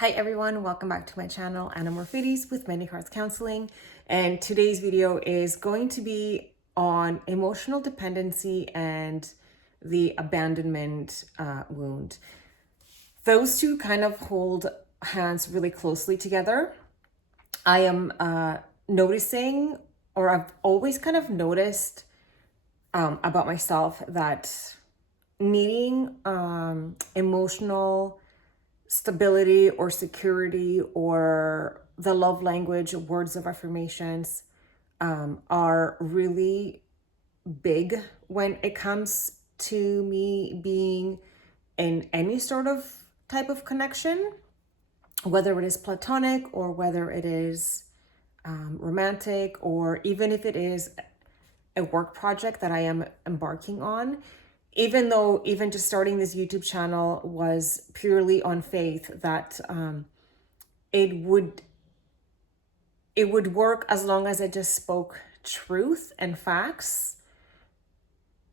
Hi everyone, welcome back to my channel, Anna Morphides with Many Hearts Counseling. And today's video is going to be on emotional dependency and the abandonment wound. Those two kind of hold hands really closely together. I am noticing, or I've always kind of noticed about myself that needing emotional stability or security or the love language, words of affirmations are really big when it comes to me being in any sort of type of connection, whether it is platonic or whether it is romantic, or even if it is a work project that I am embarking on. Even though even just starting this YouTube channel was purely on faith that it would work as long as I just spoke truth and facts.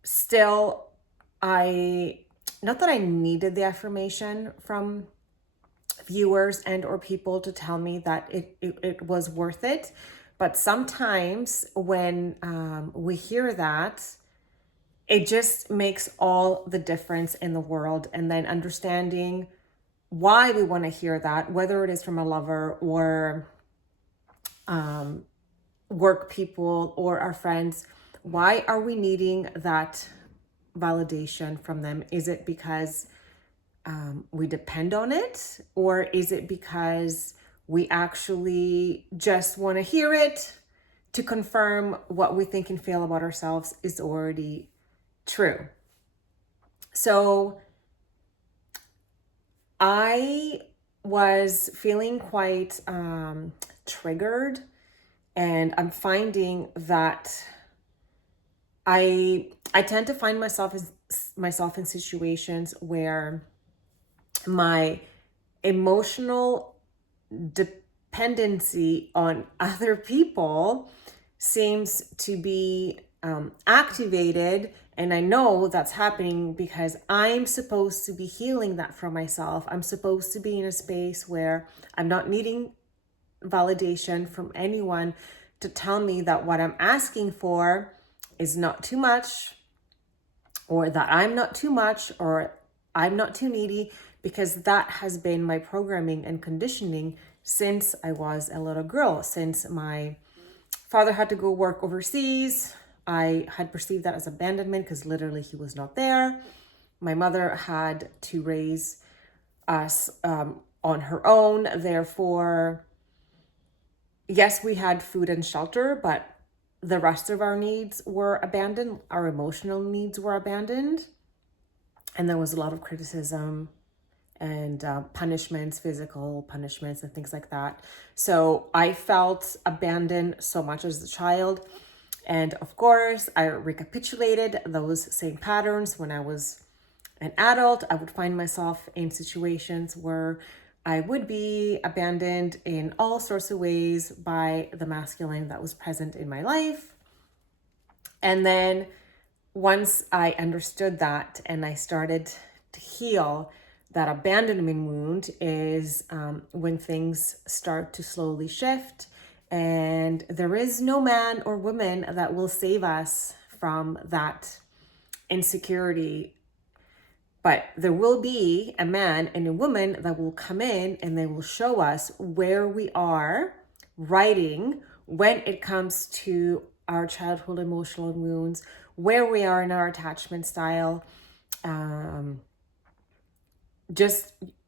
Still, not that I needed the affirmation from viewers and or people to tell me that it was worth it, but sometimes when we hear that, it just makes all the difference in the world. And then understanding why we want to hear that, whether it is from a lover or work people or our friends, why are we needing that validation from them? Is it because we depend on it, or is it because we actually just want to hear it to confirm what we think and feel about ourselves is already true? So I was feeling quite triggered, and I'm finding that I tend to find myself in situations where my emotional dependency on other people seems to be activated. And I know that's happening because I'm supposed to be healing that for myself. I'm supposed to be in a space where I'm not needing validation from anyone to tell me that what I'm asking for is not too much, or that I'm not too much, or I'm not too needy, because that has been my programming and conditioning since I was a little girl. Since my father had to go work overseas, I had perceived that as abandonment because literally he was not there. My mother had to raise us on her own. Therefore, yes, we had food and shelter, but the rest of our needs were abandoned. Our emotional needs were abandoned. And there was a lot of criticism and punishments, physical punishments and things like that. So I felt abandoned so much as a child. And of course, I recapitulated those same patterns when I was an adult. I would find myself in situations where I would be abandoned in all sorts of ways by the masculine that was present in my life. And then once I understood that and I started to heal, that abandonment wound is when things start to slowly shift, and there is no man or woman that will save us from that insecurity. But there will be a man and a woman that will come in and they will show us where we are writing when it comes to our childhood emotional wounds, where we are in our attachment style,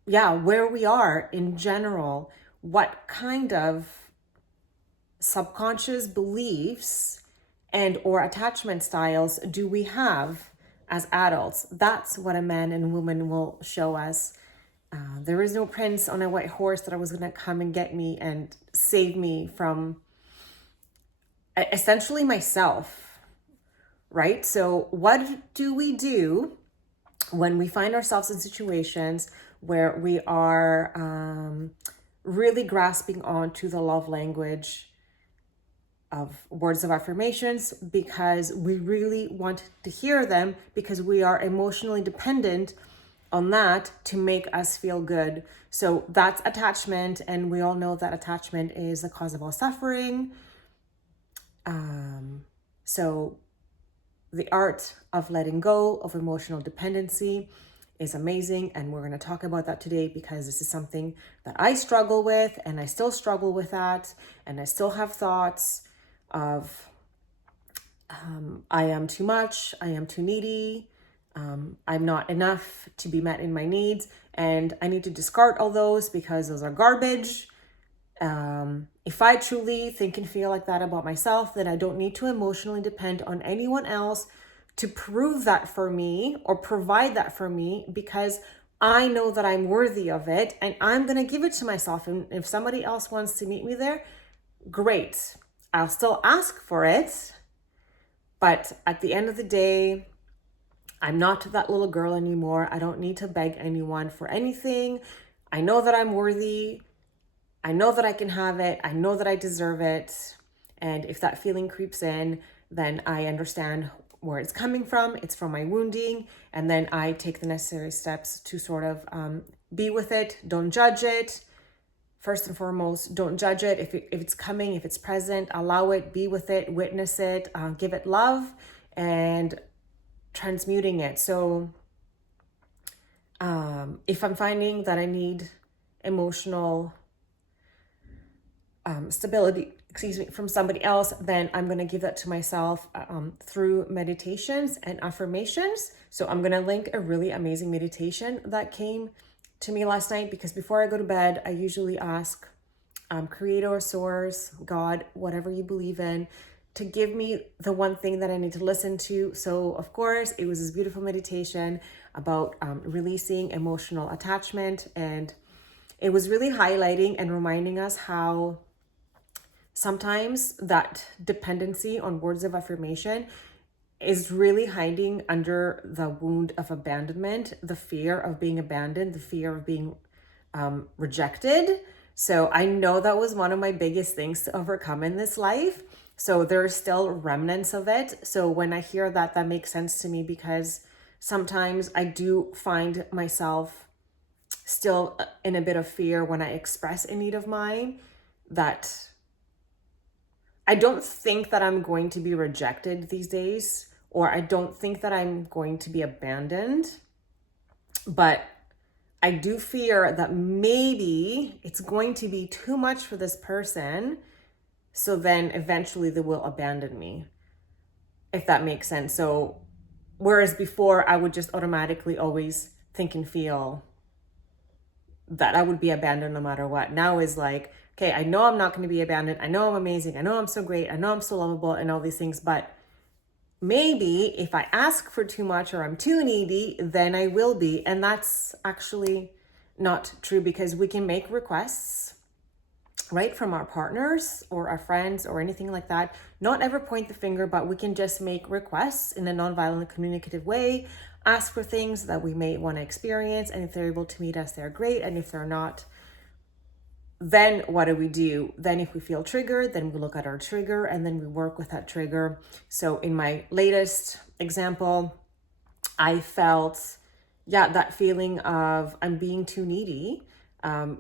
where we are in general, what kind of subconscious beliefs and or attachment styles do we have as adults. That's what a man and woman will show us. There is no prince on a white horse that was going to come and get me and save me from essentially myself, right? So what do we do when we find ourselves in situations where we are really grasping onto the love language of words of affirmations because we really want to hear them, because we are emotionally dependent on that to make us feel good. So that's attachment, and we all know that attachment is the cause of all suffering. So the art of letting go of emotional dependency is amazing, and we're going to talk about that today because this is something that I struggle with, and I still struggle with that, and I still have thoughts of I am too much, I am too needy, I'm not enough to be met in my needs, and I need to discard all those because those are garbage. If I truly think and feel like that about myself, then I don't need to emotionally depend on anyone else to prove that for me or provide that for me, because I know that I'm worthy of it and I'm going to give it to myself. And if somebody else wants to meet me there, great. I'll still ask for it. But at the end of the day, I'm not that little girl anymore. I don't need to beg anyone for anything. I know that I'm worthy. I know that I can have it. I know that I deserve it. And if that feeling creeps in, then I understand where it's coming from. It's from my wounding. And then I take the necessary steps to sort of be with it. Don't judge it. First and foremost, don't judge it. If it's coming, if it's present, allow it, be with it, witness it, give it love, and transmuting it. So if I'm finding that I need emotional stability, from somebody else, then I'm going to give that to myself through meditations and affirmations. So I'm going to link a really amazing meditation that came to me last night, because before I go to bed, I usually ask Creator, Source, God, whatever you believe in, to give me the one thing that I need to listen to. So of course, it was this beautiful meditation about releasing emotional attachment. And it was really highlighting and reminding us how sometimes that dependency on words of affirmation is really hiding under the wound of abandonment, the fear of being abandoned, the fear of being rejected. So I know that was one of my biggest things to overcome in this life. So there's still remnants of it. So when I hear that, that makes sense to me, because sometimes I do find myself still in a bit of fear when I express a need of mine, that I don't think that I'm going to be rejected these days, or I don't think that I'm going to be abandoned, but I do fear that maybe it's going to be too much for this person, so then eventually they will abandon me, if that makes sense. So whereas before I would just automatically always think and feel that I would be abandoned no matter what, now is like, okay, I know I'm not going to be abandoned. I know I'm amazing. I know I'm so great. I know I'm so lovable and all these things. But maybe if I ask for too much or I'm too needy, then I will be. And that's actually not true, because we can make requests, right, from our partners or our friends or anything like that. Not ever point the finger, but we can just make requests in a nonviolent communicative way, ask for things that we may want to experience. And if they're able to meet us, they're great. And if they're not, then what do? Then if we feel triggered, then we look at our trigger and then we work with that trigger. So in my latest example, I felt, that feeling of I'm being too needy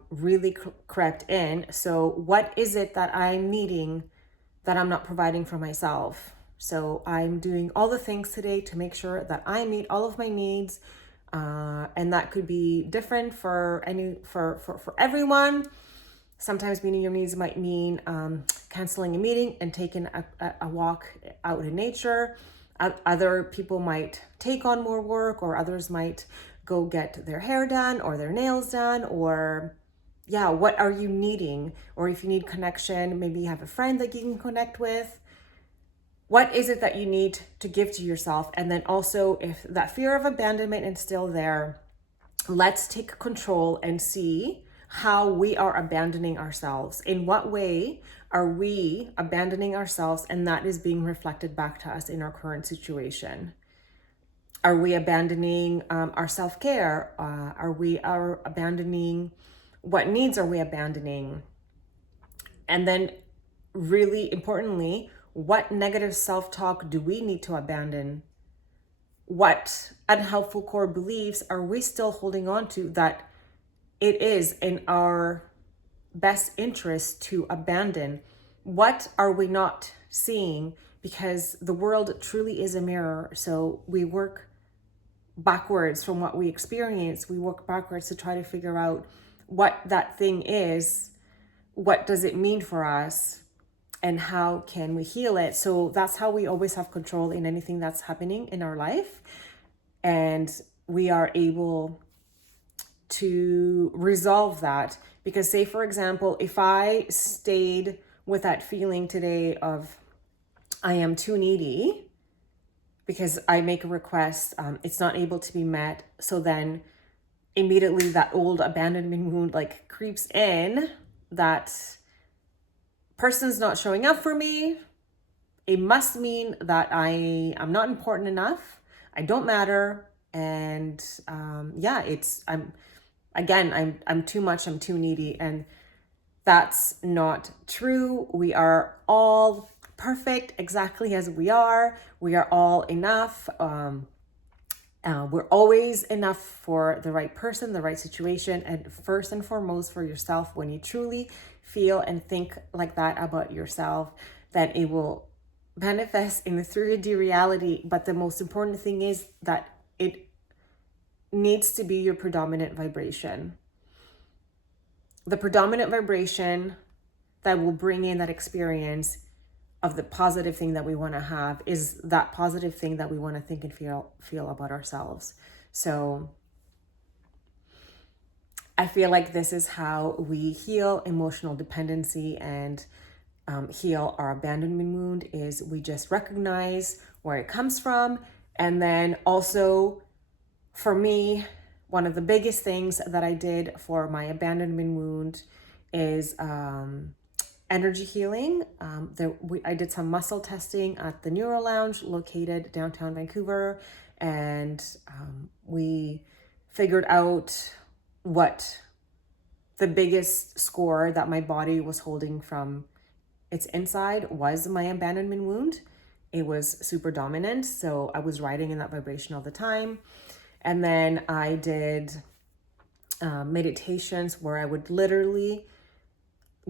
really crept in. So what is it that I'm needing that I'm not providing for myself? So I'm doing all the things today to make sure that I meet all of my needs. And that could be different for everyone. Sometimes meeting your needs might mean canceling a meeting and taking a walk out in nature. Other people might take on more work, or others might go get their hair done or their nails done, or what are you needing? Or if you need connection, maybe you have a friend that you can connect with. What is it that you need to give to yourself? And then also, if that fear of abandonment is still there, let's take control and see how we are abandoning ourselves. In what way are we abandoning ourselves? And that is being reflected back to us in our current situation. Are we abandoning our self-care? Are we abandoning, what needs are we abandoning? And then really importantly, what negative self-talk do we need to abandon? what unhelpful core beliefs are we still holding on to that it is in our best interest to abandon? What are we not seeing? Because the world truly is a mirror. So we work backwards from what we experience. We work backwards to try to figure out what that thing is, what does it mean for us, and how can we heal it. So that's how we always have control in anything that's happening in our life. And we are able to resolve that. Because say, for example, if I stayed with that feeling today of I am too needy because I make a request, it's not able to be met. So then immediately that old abandonment wound like creeps in, that person's not showing up for me. It must mean that I am not important enough. I don't matter. And I'm too much, I'm too needy. And that's not true. We are all perfect exactly as we are. We are all enough. We're always enough for the right person, the right situation, and first and foremost for yourself. When you truly feel and think like that about yourself, then it will manifest in the 3D reality. But the most important thing is that it needs to be your predominant vibration. The predominant vibration that will bring in that experience of the positive thing that we want to have is that positive thing that we want to think and feel about ourselves. So I feel like this is how we heal emotional dependency and heal our abandonment wound, is we just recognize where it comes from. And then also, for me, one of the biggest things that I did for my abandonment wound is energy healing. I did some muscle testing at the Neuro Lounge located downtown Vancouver, and we figured out what the biggest score that my body was holding from its inside was my abandonment wound. It was super dominant, so I was riding in that vibration all the time. And then I did meditations where I would literally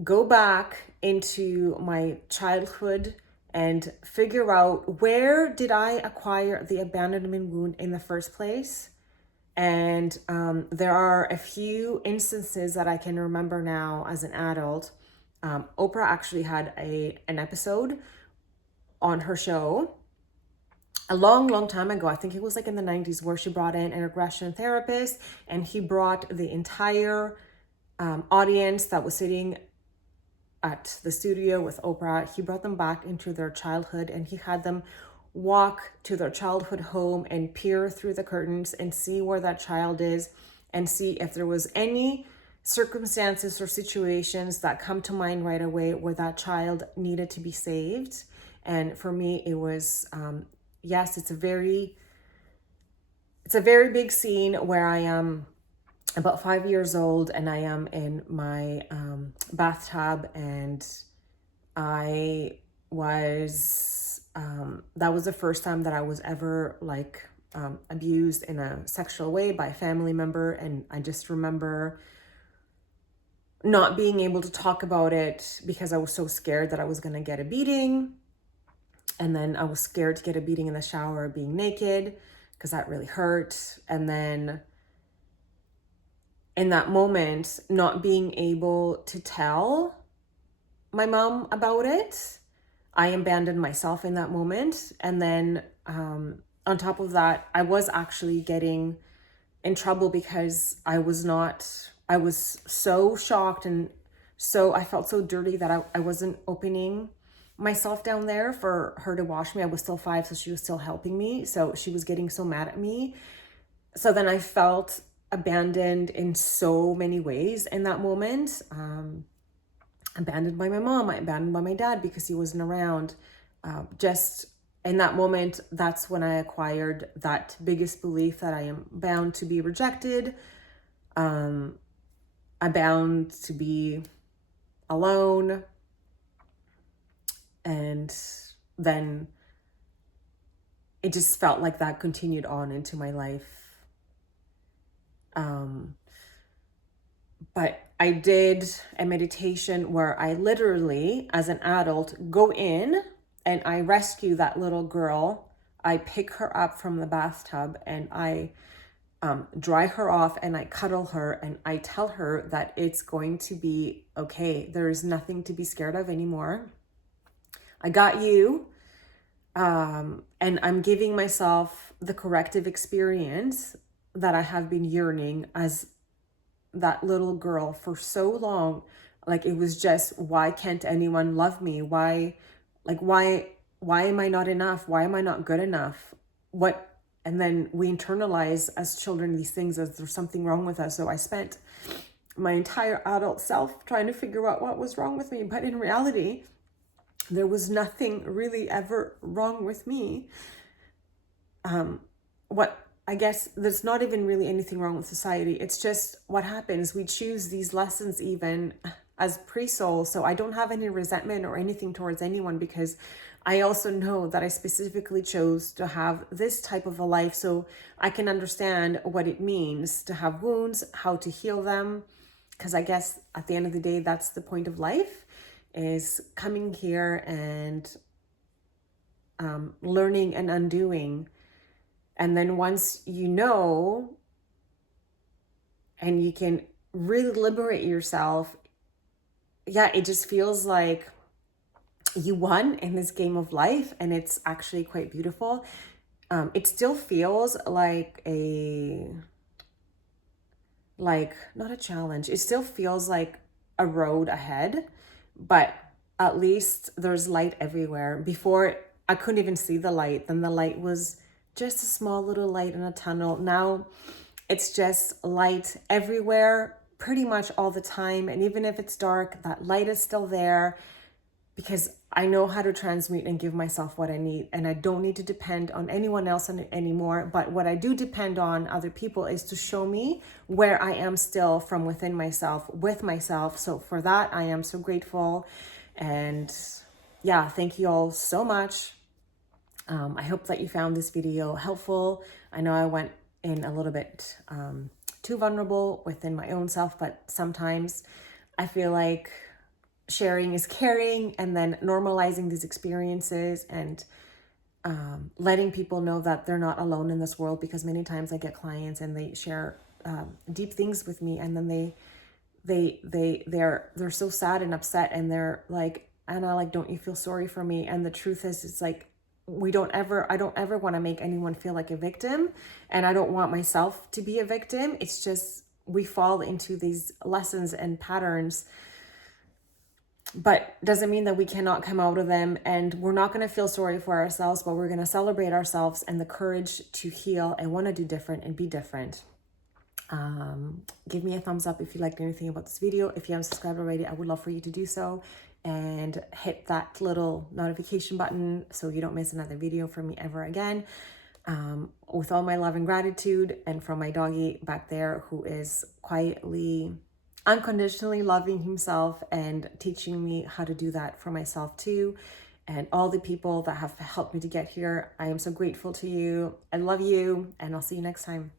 go back into my childhood and figure out, where did I acquire the abandonment wound in the first place? And there are a few instances that I can remember now as an adult. Oprah actually had an episode on her show a long time ago. I think it was like in the 90s, where she brought in an regression therapist, and he brought the entire audience that was sitting at the studio with Oprah. He brought them back into their childhood, and he had them walk to their childhood home and peer through the curtains and see where that child is, and see if there was any circumstances or situations that come to mind right away where that child needed to be saved. And for me, it was yes, it's a very big scene where I am about 5 years old, and I am in my bathtub, and I was that was the first time that I was ever like abused in a sexual way by a family member. And I just remember not being able to talk about it because I was so scared that I was going to get a beating. And then I was scared to get a beating in the shower being naked, because that really hurt. And then in that moment, not being able to tell my mom about it, I abandoned myself in that moment. And then on top of that, I was actually getting in trouble because I was so shocked, and so I felt so dirty that I wasn't opening myself down there for her to wash me. I was still 5, so she was still helping me. So she was getting so mad at me. So then I felt abandoned in so many ways in that moment. Abandoned by my mom, abandoned by my dad because he wasn't around. Just in that moment, that's when I acquired that biggest belief that I am bound to be rejected. I'm bound to be alone. And then it just felt like that continued on into my life. But I did a meditation where I literally, as an adult, go in and I rescue that little girl. I pick her up from the bathtub and I dry her off and I cuddle her and I tell her that it's going to be okay. There is nothing to be scared of anymore. I got you. And I'm giving myself the corrective experience that I have been yearning as that little girl for so long. Like, it was just, why can't anyone love me? Why am I not enough? Why am I not good enough? And then we internalize as children these things as there's something wrong with us. So I spent my entire adult self trying to figure out what was wrong with me. But in reality, there was nothing really ever wrong with me. I guess there's not even really anything wrong with society. It's just what happens. We choose these lessons even as pre-soul. So I don't have any resentment or anything towards anyone, because I also know that I specifically chose to have this type of a life so I can understand what it means to have wounds, how to heal them. Because I guess at the end of the day, that's the point of life, is coming here and learning and undoing. And then once you know and you can really liberate yourself, yeah, it just feels like you won in this game of life, and it's actually quite beautiful. It still feels like not a challenge. It still feels like a road ahead, but at least there's light everywhere. Before, I couldn't even see the light. Then the light was just a small little light in a tunnel. Now it's just light everywhere, pretty much all the time. And even if it's dark, that light is still there, because I know how to transmute and give myself what I need. And I don't need to depend on anyone else anymore. But what I do depend on other people is to show me where I am still from within myself, with myself. So for that, I am so grateful. And yeah, thank you all so much. I hope that you found this video helpful. I know I went in a little bit too vulnerable within my own self, but sometimes I feel like sharing is caring, and then normalizing these experiences and letting people know that they're not alone in this world. Because many times I get clients and they share deep things with me, and then they're so sad and upset, and they're like, Anna, like, don't you feel sorry for me? And the truth is, it's like, I don't ever want to make anyone feel like a victim, and I don't want myself to be a victim. It's just, we fall into these lessons and patterns, but doesn't mean that we cannot come out of them. And we're not going to feel sorry for ourselves, but we're going to celebrate ourselves and the courage to heal and want to do different and be different. Give me a thumbs up if you liked anything about this video. If you haven't subscribed already, I would love for you to do so, and hit that little notification button so you don't miss another video from me ever again. With all my love and gratitude, and from my doggy back there, who is quietly, unconditionally loving himself and teaching me how to do that for myself too. And all the people that have helped me to get here, I am so grateful to you. I love you, and I'll see you next time.